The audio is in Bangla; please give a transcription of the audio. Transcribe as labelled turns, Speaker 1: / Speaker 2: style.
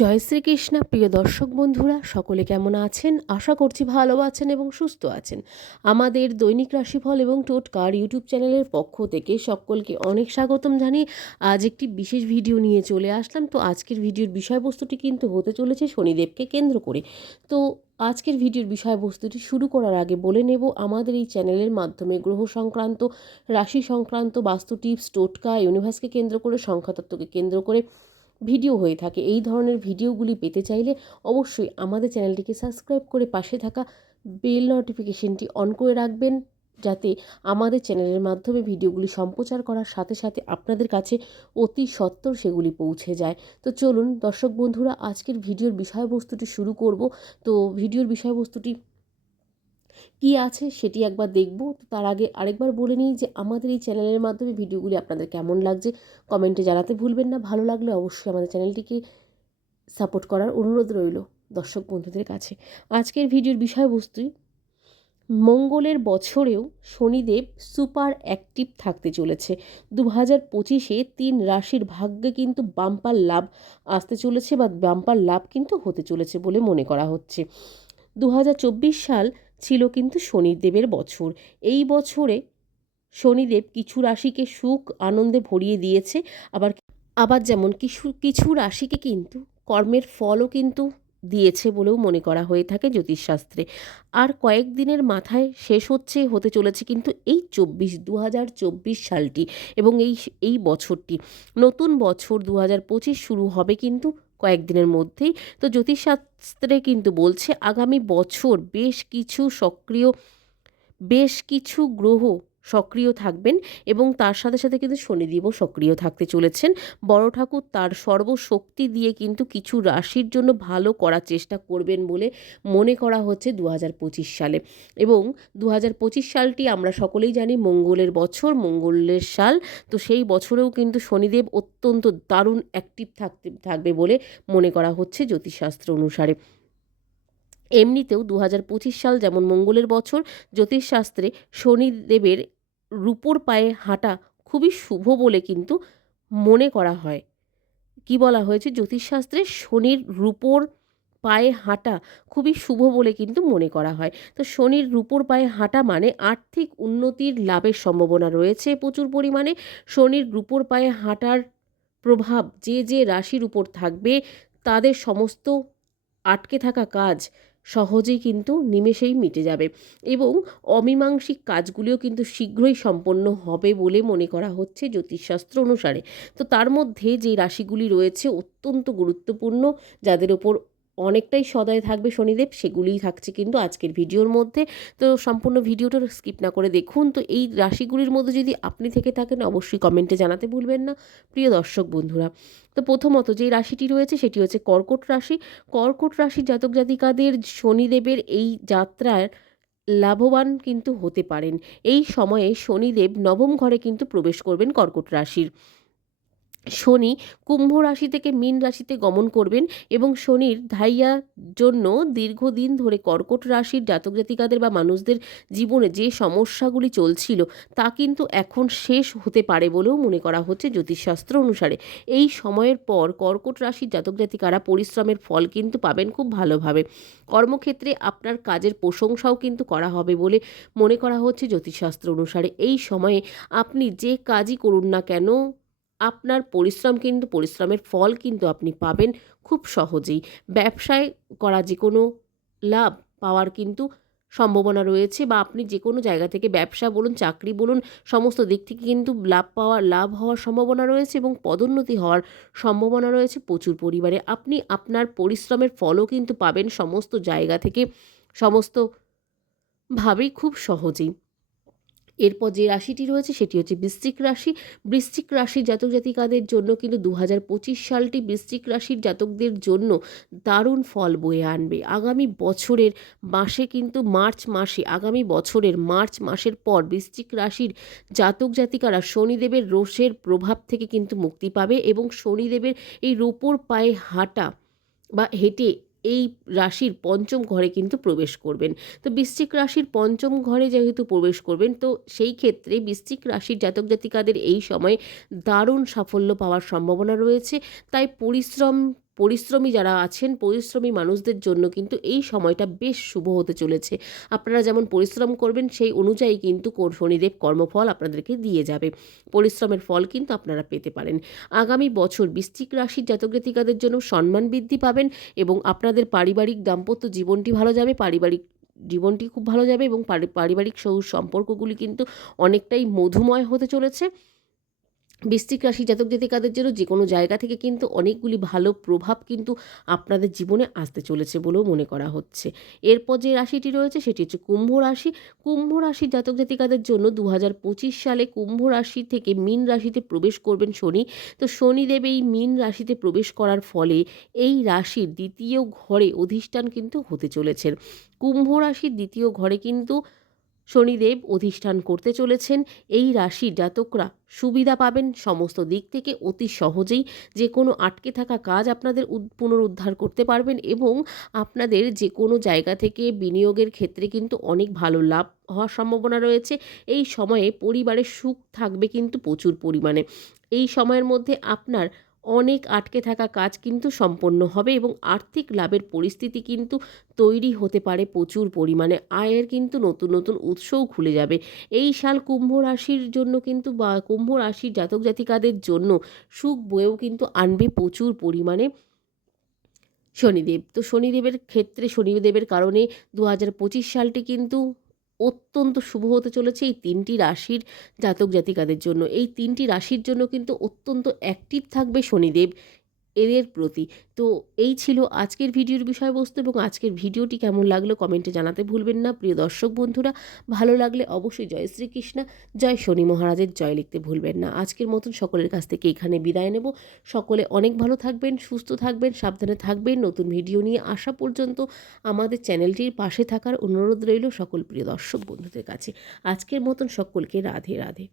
Speaker 1: জয় শ্রীকৃষ্ণ, প্রিয় দর্শক বন্ধুরা, সকলে কেমন আছেন? আশা করছি ভালো আছেন এবং সুস্থ আছেন। আমাদের দৈনিক রাশিফল এবং টোটকার ইউটিউব চ্যানেলের পক্ষ থেকে সকলকে অনেক স্বাগতম জানিয়ে আজ একটি বিশেষ ভিডিও নিয়ে চলে আসলাম। তো আজকের ভিডিওর বিষয়বস্তুটি কিন্তু হতে চলেছে শনিদেবকে কেন্দ্র করে। তো আজকের ভিডিওর বিষয়বস্তুটি শুরু করার আগে বলে নেব, আমাদের এই চ্যানেলের মাধ্যমে গ্রহ সংক্রান্ত, রাশি সংক্রান্ত বাস্তু টিপস, টোটকা, ইউনিভার্সকে কেন্দ্র করে, সংখ্যাতত্ত্বকে কেন্দ্র করে ভিডিও হয়ে থাকে। এই ধরনের ভিডিওগুলি পেতে চাইলে অবশ্যই আমাদের চ্যানেলটিকে সাবস্ক্রাইব করে পাশে থাকা বেল নোটিফিকেশনটি অন করে রাখবেন, যাতে আমাদের চ্যানেলের মাধ্যমে ভিডিওগুলি সম্প্রচার করার সাথে সাথে আপনাদের কাছে অতি সত্বর সেগুলি পৌঁছে যায়। তো চলুন দর্শক বন্ধুরা, আজকের ভিডিওর বিষয়বস্তুটি শুরু করব। তো ভিডিওর বিষয়বস্তুটি কি আছে সেটি একবার দেখব। তো তার আগে আরেকবার বলে নিই যে আমাদের এই চ্যানেলের মাধ্যমে ভিডিওগুলি আপনাদের কেমন লাগছে কমেন্টে জানাতে ভুলবেন না। ভালো লাগলে অবশ্যই আমাদের চ্যানেলটিকে সাপোর্ট করার অনুরোধ রইল দর্শক বন্ধুদের কাছে। আজকের ভিডিওর বিষয়বস্তুই মঙ্গলের বছরেও শনিদেব সুপার অ্যাক্টিভ থাকতে চলেছে। দু হাজার পঁচিশে তিন রাশির ভাগ্যে কিন্তু বাম্পার লাভ আসতে চলেছে বা বাম্পার লাভ কিন্তু হতে চলেছে বলে মনে করা হচ্ছে। দু হাজার চব্বিশ সাল ছিল কিন্তু শনিদেবের বছর। এই বছরে শনিদেব কিছু রাশিকে সুখ, আনন্দে ভরিয়ে দিয়েছে, আবার আবার যেমন কিছু কিছু রাশিকে কিন্তু কর্মের ফলও কিন্তু দিয়েছে বলেও মনে করা হয়ে থাকে জ্যোতিষশাস্ত্রে। আর কয়েকদিনের মাথায় শেষ হচ্ছে, হতে চলেছে কিন্তু এই চব্বিশ দু হাজার চব্বিশ সালটি এবং এই এই বছরটি। নতুন বছর দু হাজার পঁচিশ শুরু হবে কিন্তু কয়েকদিনের মধ্যেই। তো জ্যোতিষশাস্ত্রে কিন্তু বলছে আগামী বছর বেশ কিছু সক্রিয় বেশ কিছু গ্রহ সক্রিয় থাকবেন এবং তার সাথে সাথে কিন্তু শনিদেবও সক্রিয় থাকতে চলেছেন। বড় ঠাকুর তার সর্বশক্তি দিয়ে কিন্তু কিছু রাশির জন্য ভালো করার চেষ্টা করবেন বলে মনে করা হচ্ছে দু হাজার পঁচিশ সালে। এবং দু হাজার পঁচিশ সালটি আমরা সকলেই জানি মঙ্গলের বছর, মঙ্গলের সাল। তো সেই বছরেও কিন্তু শনিদেব অত্যন্ত দারুণ অ্যাক্টিভ থাকতে, থাকবে বলে মনে করা হচ্ছে জ্যোতিষশাস্ত্র অনুসারে। এমনিতেও দু হাজার পঁচিশ সাল যেমন মঙ্গলের বছর, জ্যোতিষশাস্ত্রে শনিদেবের রূপোর পায়ে হাঁটা খুবই শুভ বলে কিন্তু মনে করা হয়। কি বলা হয়েছে? জ্যোতিষশাস্ত্রে শনির রূপোর পায়ে হাঁটা খুবই শুভ বলে কিন্তু মনে করা হয়। তো শনির রূপোর পায়ে হাঁটা মানে আর্থিক উন্নতির লাভের সম্ভাবনা রয়েছে প্রচুর পরিমাণে। শনির রূপোর পায়ে হাঁটার প্রভাব যে যে রাশির উপর থাকবে, তাদের সমস্ত আটকে থাকা কাজ সহজেই কিন্তু নিমেষেই মিটে যাবে এবং অমীমাংসিক কাজগুলিও কিন্তু শীঘ্রই সম্পন্ন হবে বলে মনে করা হচ্ছে জ্যোতিষশাস্ত্র অনুসারে। তো তার মধ্যে যে রাশিগুলি রয়েছে অত্যন্ত গুরুত্বপূর্ণ, যাদের ওপর অনেকটাই সদয় থাকবে শনিদেব, সেগুলিই থাকছে কিন্তু আজকের ভিডিওর মধ্যে। তো সম্পূর্ণ ভিডিওটা স্কিপ না করে দেখুন। তো এই রাশিগুলির মধ্যে যদি আপনি থেকে থাকেন, অবশ্যই কমেন্টে জানাতে ভুলবেন না, প্রিয় দর্শক বন্ধুরা। তো প্রথমত যে রাশিটি রয়েছে, সেটি হচ্ছে কর্কট রাশি। কর্কট রাশি জাতক জাতিকাদের শনিদেবের এই যাত্রার লাভবান কিন্তু হতে পারেন। এই সময়ে শনিদেব নবম ঘরে কিন্তু প্রবেশ করবেন কর্কট রাশির। শনি কুম্ভ রাশি থেকে মীন রাশিতে গমন করবেন এবং শনির ধাইয়ার জন্য দীর্ঘদিন ধরে কর্কট রাশির জাতক জাতিকাদের বা মানুষদের জীবনে যে সমস্যাগুলি চলছিল তা কিন্তু এখন শেষ হতে পারে বলেও মনে করা হচ্ছে জ্যোতিষশাস্ত্র অনুসারে। এই সময়ের পর কর্কট রাশির জাতক জাতিকারা পরিশ্রমের ফল কিন্তু পাবেন খুব ভালোভাবে। কর্মক্ষেত্রে আপনার কাজের প্রশংসাও কিন্তু করা হবে বলে মনে করা হচ্ছে জ্যোতিষশাস্ত্র অনুসারে। এই সময়ে আপনি যে কাজই করুন না কেন আপনার পরিশ্রম কিন্তু, পরিশ্রমের ফল কিন্তু আপনি পাবেন খুব সহজেই। ব্যবসায় করা যে কোনো লাভ পাওয়ার কিন্তু সম্ভাবনা রয়েছে বা আপনি যে কোনো জায়গা থেকে ব্যবসা বলুন, চাকরি বলুন, সমস্ত দিক থেকে কিন্তু লাভ পাওয়ার, লাভ হওয়ার সম্ভাবনা রয়েছে এবং পদোন্নতি হওয়ার সম্ভাবনা রয়েছে প্রচুর পরিমাণে। আপনি আপনার পরিশ্রমের ফলও কিন্তু পাবেন সমস্ত জায়গা থেকে সমস্ত ভাবেই খুব সহজেই। এরপর যে রাশিটি রয়েছে সেটি হচ্ছে বৃশ্চিক রাশি। বৃশ্চিক রাশির জাতক জাতিকাদের জন্য কিন্তু দু হাজার পঁচিশ সালটি বৃশ্চিক রাশির জাতকদের জন্য দারুণ ফল বয়ে আনবে। আগামী বছরের মাসে কিন্তু মার্চ মাসে, আগামী বছরের মার্চ মাসের পর বৃশ্চিক রাশির জাতক জাতিকারা শনিদেবের রোষের প্রভাব থেকে কিন্তু মুক্তি পাবে এবং শনিদেবের এই রোপর পায়ে হাঁটা বা হেঁটে এই রাশির পঞ্চম ঘরে কিন্তু প্রবেশ করবেন। তো বৃশ্চিক রাশির পঞ্চম ঘরে যেহেতু প্রবেশ করবেন, তো সেই ক্ষেত্রে বৃশ্চিক রাশির জাতক জাতিকাদের এই সময় দারুণ সাফল্য পাওয়ার সম্ভাবনা রয়েছে। তাই পরিশ্রম পরিশ্রমী যারা আছেন, পরিশ্রমী মানুষদের জন্য কিন্তু এই সময়টা বেশ শুভ হতে চলেছে। আপনারা যেমন পরিশ্রম করবেন, সেই অনুযায়ী কিন্তু শনিদেব কর্মফল আপনাদেরকে দিয়ে যাবে। পরিশ্রমের ফল কিন্তু আপনারা পেতে পারেন। আগামী বছর বৃশ্চিক রাশির জাতক জাতিকাদের জন্য সম্মান বৃদ্ধি পাবেন এবং আপনাদের পারিবারিক দাম্পত্য জীবনটি ভালো যাবে, পারিবারিক জীবনটি খুব ভালো যাবে এবং পারিবারিক সৌ সম্পর্কগুলি কিন্তু অনেকটাই মধুময় হতে চলেছে। বৃশ্চিক রাশি জাতক জাতিকাদের জন্য যে কোনো জায়গা থেকে কিন্তু অনেকগুলি ভালো প্রভাব কিন্তু আপনাদের জীবনে আসতে চলেছে বলেও মনে করা হচ্ছে। এরপর যে রাশিটি রয়েছে সেটি হচ্ছে কুম্ভ রাশি। কুম্ভ রাশির জাতক জাতিকাদের জন্য দু হাজার পঁচিশ সালে কুম্ভ রাশি থেকে মীন রাশিতে প্রবেশ করবেন শনি। তো শনিদেব এই মীন রাশিতে প্রবেশ করার ফলে এই রাশির দ্বিতীয় ঘরে অধিষ্ঠান কিন্তু হতে চলেছেন কুম্ভ রাশির দ্বিতীয় ঘরে কিন্তু শনিদেব অধিষ্ঠান করতে চলেছেন। এই রাশির জাতকরা সুবিধা পাবেন সমস্ত দিক থেকে অতি সহজেই। যে কোনো আটকে থাকা কাজ আপনাদের পুনরুদ্ধার করতে পারবেন এবং আপনাদের যে কোনো জায়গা থেকে বিনিয়োগের ক্ষেত্রে কিন্তু অনেক ভালো লাভ হওয়ার সম্ভাবনা রয়েছে। এই সময়ে পরিবারের সুখ থাকবে কিন্তু প্রচুর পরিমাণে। এই সময়ের মধ্যে আপনার অনেক আটকে থাকা কাজ কিন্তু সম্পন্ন হবে এবং আর্থিক লাভের পরিস্থিতি কিন্তু তৈরি হতে পারে প্রচুর পরিমাণে। আয়ের কিন্তু নতুন নতুন উৎসও খুলে যাবে। এই সাল কুম্ভ রাশির জন্য কিন্তু বা কুম্ভ রাশির জাতক জাতিকাদের জন্য সুখ বয়েও কিন্তু আনবে প্রচুর পরিমাণে শনিদেব। তো শনিদেবের ক্ষেত্রে শনিদেবের কারণে দু হাজার পঁচিশ সালটি কিন্তু অত্যন্ত শুভ হতে চলেছে এই তিনটি রাশির জাতক জাতিকাদের জন্য। এই তিনটি রাশির জন্য কিন্তু অত্যন্ত অ্যাক্টিভ থাকবে শনিদেব এদের প্রতি। তো এই ছিল আজকের ভিডিওর বিষয়বস্তু এবং আজকের ভিডিওটি কেমন লাগল কমেন্টে জানাতে ভুলবেন না। প্রিয় দর্শক বন্ধুরা, ভালো লাগলে অবশ্যই জয় শ্রীকৃষ্ণ, জয় শনি মহারাজের জয় লিখতে ভুলবেন না। আজকের মতন সকলের কাছ থেকে এখানে বিদায় নেব। সকলে অনেক ভালো থাকবেন, সুস্থ থাকবেন, সাবধানে থাকবেন। নতুন ভিডিও নিয়ে আসা পর্যন্ত আমাদের চ্যানেলটির পাশে থাকার অনুরোধ রইল সকল প্রিয় দর্শক বন্ধুদের কাছে। আজকের মতন সকলকে রাধে রাধে।